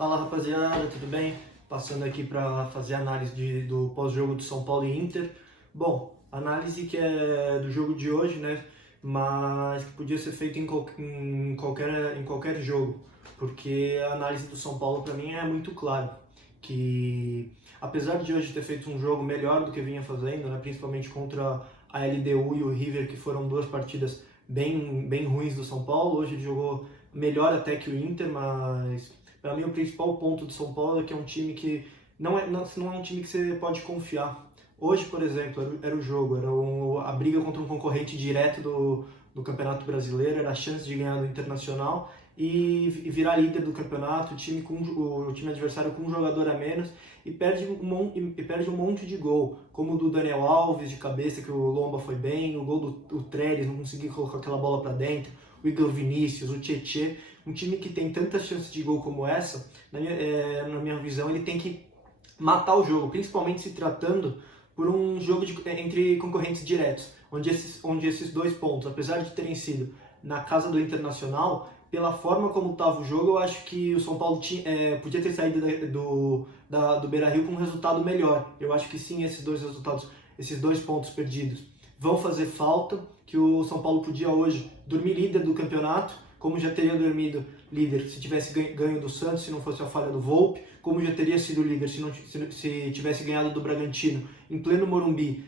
Fala rapaziada, tudo bem? Passando aqui para fazer a análise do pós-jogo do São Paulo e Inter. Bom, análise que é do jogo de hoje, né? Mas que podia ser feita em qualquer jogo, porque a análise do São Paulo para mim é muito clara, que apesar de hoje ter feito um jogo melhor do que vinha fazendo, né? Principalmente contra a LDU e o River, que foram duas partidas bem ruins do São Paulo, hoje ele jogou melhor até que o Inter, mas para mim o principal ponto do São Paulo é que é um time que não é um time que você pode confiar. Hoje, por exemplo, era o jogo, a briga contra um concorrente direto do Campeonato Brasileiro, era a chance de ganhar do Internacional e virar líder do campeonato, o time adversário com um jogador a menos e perde um monte de gol, como o do Daniel Alves de cabeça, que o Lomba foi bem, o gol do Trellis, não conseguiu colocar aquela bola para dentro, o Igor Vinícius, o Tietê. Um time que tem tantas chances de gol como essa, na minha visão, ele tem que matar o jogo, principalmente se tratando por um jogo entre concorrentes diretos, onde esses dois pontos, apesar de terem sido na casa do Internacional, pela forma como estava o jogo, eu acho que o São Paulo podia ter saído do Beira-Rio com um resultado melhor. Eu acho que sim, esses dois pontos perdidos vão fazer falta, que o São Paulo podia hoje dormir líder do campeonato, como já teria dormido líder se tivesse ganho do Santos, se não fosse a falha do Volpi, como já teria sido líder se tivesse ganhado do Bragantino em pleno Morumbi.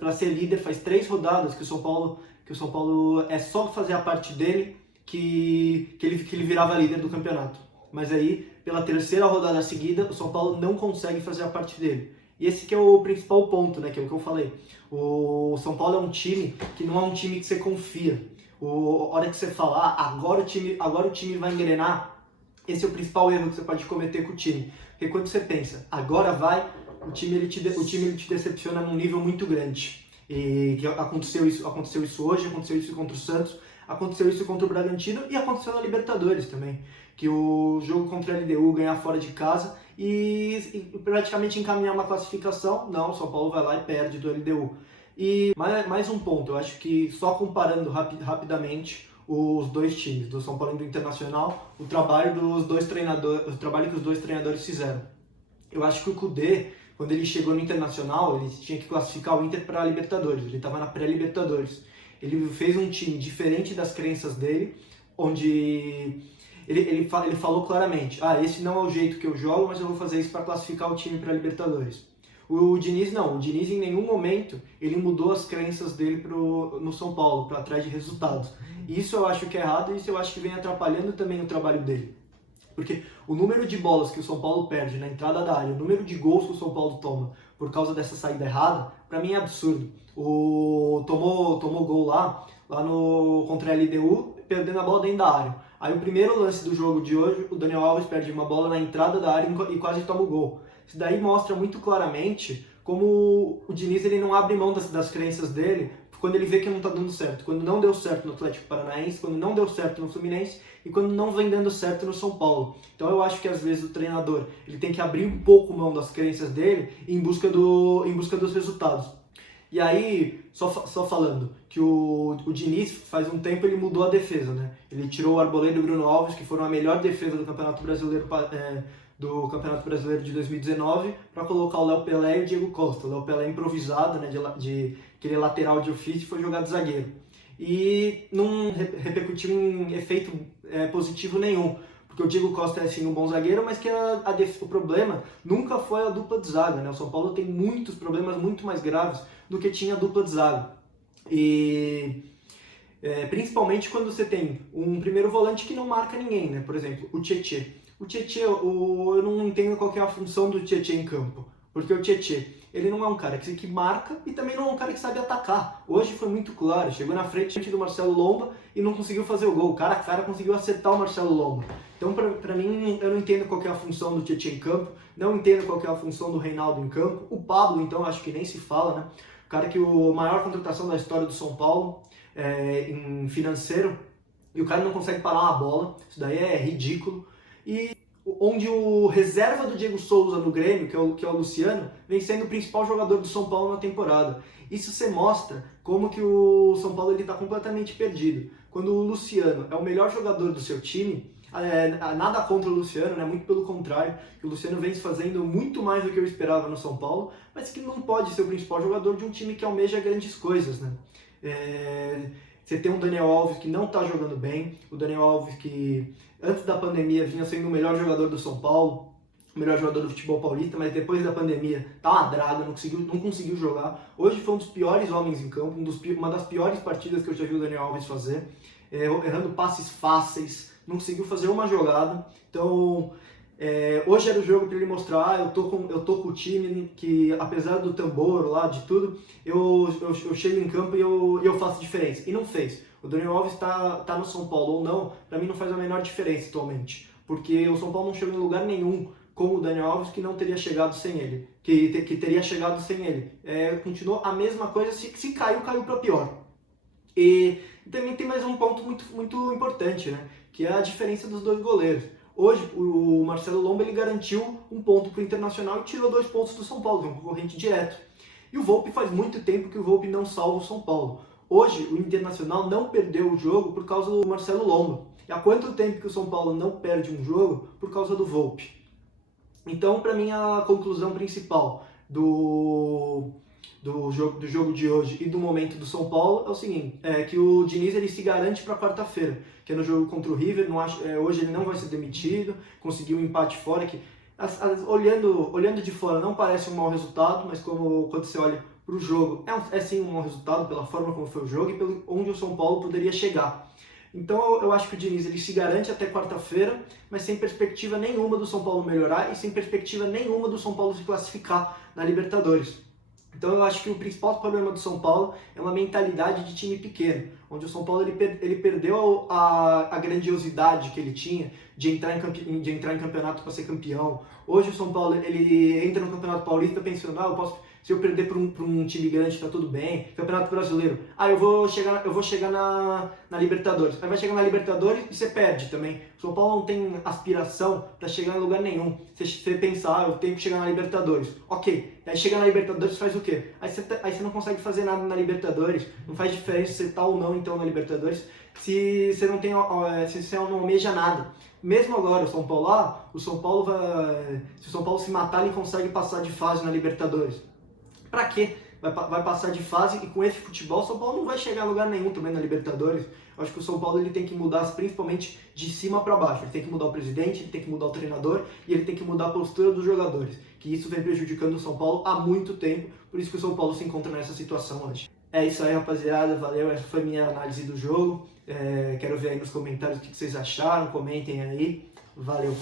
Para ser líder faz 3 rodadas que o São Paulo é só fazer a parte dele que ele virava líder do campeonato. Mas aí, pela terceira rodada seguida, o São Paulo não consegue fazer a parte dele. E esse que é o principal ponto, né, que é o que eu falei. O São Paulo é um time que não é um time que você confia. A hora que você falar, agora o time vai engrenar, esse é o principal erro que você pode cometer com o time. Porque quando você pensa, agora vai, o time ele te decepciona num nível muito grande. E que aconteceu isso hoje, aconteceu isso contra o Santos, aconteceu isso contra o Bragantino e aconteceu na Libertadores também. Que o jogo contra a LDU ganhar fora de casa e praticamente encaminhar uma classificação, não, o São Paulo vai lá e perde do LDU. E mais um ponto, eu acho que só comparando rapidamente os dois times, do São Paulo e do Internacional, o trabalho que os dois treinadores fizeram. Eu acho que o Kudê, quando ele chegou no Internacional, ele tinha que classificar o Inter para a Libertadores, ele estava na pré-Libertadores. Ele fez um time diferente das crenças dele, onde ele falou claramente, esse não é o jeito que eu jogo, mas eu vou fazer isso para classificar o time para a Libertadores. O Diniz não, o Diniz em nenhum momento ele mudou as crenças dele no São Paulo, para atrás de resultados. Isso eu acho que é errado e isso eu acho que vem atrapalhando também o trabalho dele. Porque o número de bolas que o São Paulo perde na entrada da área, o número de gols que o São Paulo toma por causa dessa saída errada, para mim é absurdo. Tomou gol lá contra a LDU, perdendo a bola dentro da área. Aí o primeiro lance do jogo de hoje, o Daniel Alves perde uma bola na entrada da área e quase toma o gol. Isso daí mostra muito claramente como o Diniz ele não abre mão das crenças dele quando ele vê que não está dando certo. Quando não deu certo no Atlético Paranaense, quando não deu certo no Fluminense e quando não vem dando certo no São Paulo. Então eu acho que às vezes o treinador ele tem que abrir um pouco mão das crenças dele em busca dos resultados. E aí, só falando, que o Diniz, faz um tempo, ele mudou a defesa, né? Ele tirou o Arboleda e o Bruno Alves, que foram a melhor defesa do Campeonato Brasileiro de 2019, para colocar o Léo Pelé e o Diego Costa. O Léo Pelé improvisado, né, de aquele lateral de ofício, foi jogado zagueiro. E não repercutiu em efeito positivo nenhum, porque o Diego Costa é sim um bom zagueiro, mas que o problema nunca foi a dupla de zaga, né? O São Paulo tem muitos problemas muito mais graves do que tinha a dupla de zaga. E principalmente quando você tem um primeiro volante que não marca ninguém, né? Por exemplo, o Tietê. O Tietê, eu não entendo qual que é a função do Tietê em campo, porque o Tietê, ele não é um cara que marca e também não é um cara que sabe atacar. Hoje foi muito claro, chegou na frente do Marcelo Lomba e não conseguiu fazer o gol. O cara conseguiu acertar o Marcelo Lomba. Então, pra mim, eu não entendo qual que é a função do Tietê em campo, não entendo qual que é a função do Reinaldo em campo. O Pablo, então, acho que nem se fala, né? O cara que a maior contratação da história do São Paulo, em financeiro, e o cara não consegue parar uma bola, isso daí é ridículo. E onde o reserva do Diego Souza no Grêmio, que é o Luciano, vem sendo o principal jogador do São Paulo na temporada. Isso você mostra como que o São Paulo está completamente perdido. Quando o Luciano é o melhor jogador do seu time, Nada contra o Luciano, né? Muito pelo contrário, que o Luciano vem se fazendo muito mais do que eu esperava no São Paulo, mas que não pode ser o principal jogador de um time que almeja grandes coisas, né? Você tem um Daniel Alves que não está jogando bem, o Daniel Alves que antes da pandemia vinha sendo o melhor jogador do São Paulo, o melhor jogador do futebol paulista, mas depois da pandemia tá uma draga, não conseguiu jogar. Hoje foi um dos piores homens em campo, uma das piores partidas que eu já vi o Daniel Alves fazer, errando passes fáceis, não conseguiu fazer uma jogada. Então, hoje era o jogo para ele mostrar, eu tô com o time que, apesar do tambor lá, de tudo, eu chego em campo e eu faço diferença. E não fez. O Daniel Alves tá no São Paulo ou não, para mim não faz a menor diferença atualmente. Porque o São Paulo não chegou em lugar nenhum com o Daniel Alves que não teria chegado sem ele. Que teria chegado sem ele. Continuou a mesma coisa, se caiu para pior. E também tem mais um ponto muito, muito importante, né? Que é a diferença dos dois goleiros. Hoje, o Marcelo Lomba ele garantiu um ponto para o Internacional e tirou 2 pontos do São Paulo, que é um concorrente direto. E o Volpi faz muito tempo que o Volpi não salva o São Paulo. Hoje, o Internacional não perdeu o jogo por causa do Marcelo Lomba. E há quanto tempo que o São Paulo não perde um jogo por causa do Volpi? Então, para mim, a conclusão principal do jogo de hoje e do momento do São Paulo é o seguinte, que o Diniz ele se garante para quarta-feira, que é no jogo contra o River. Hoje ele não vai ser demitido, conseguiu um empate fora, que olhando de fora não parece um mau resultado, mas quando você olha para o jogo, é sim um mau resultado pela forma como foi o jogo e pelo onde o São Paulo poderia chegar. Então eu acho que o Diniz ele se garante até quarta-feira, mas sem perspectiva nenhuma do São Paulo melhorar e sem perspectiva nenhuma do São Paulo se classificar na Libertadores. Então eu acho que o principal problema do São Paulo é uma mentalidade de time pequeno, onde o São Paulo ele perdeu a grandiosidade que ele tinha de entrar em campeonato para ser campeão. Hoje o São Paulo ele entra no Campeonato Paulista pensando, se eu perder para um time grande tá tudo bem. Campeonato Brasileiro, eu vou chegar na Libertadores. Aí vai chegar na Libertadores e você perde também. O São Paulo não tem aspiração para chegar em lugar nenhum. Você pensar, eu tenho que chegar na Libertadores. Ok, aí chega na Libertadores faz o quê? Aí você não consegue fazer nada na Libertadores. Não faz diferença se você tá ou não então na Libertadores, se você não tem, se você não almeja nada. Mesmo agora, se o São Paulo se matar, ele consegue passar de fase na Libertadores. Pra quê? Vai passar de fase e com esse futebol o São Paulo não vai chegar a lugar nenhum também na Libertadores. Eu acho que o São Paulo ele tem que mudar principalmente de cima para baixo. Ele tem que mudar o presidente, ele tem que mudar o treinador e ele tem que mudar a postura dos jogadores. Que isso vem prejudicando o São Paulo há muito tempo, por isso que o São Paulo se encontra nessa situação hoje. É isso aí, rapaziada. Valeu, essa foi a minha análise do jogo. Quero ver aí nos comentários o que vocês acharam, comentem aí. Valeu!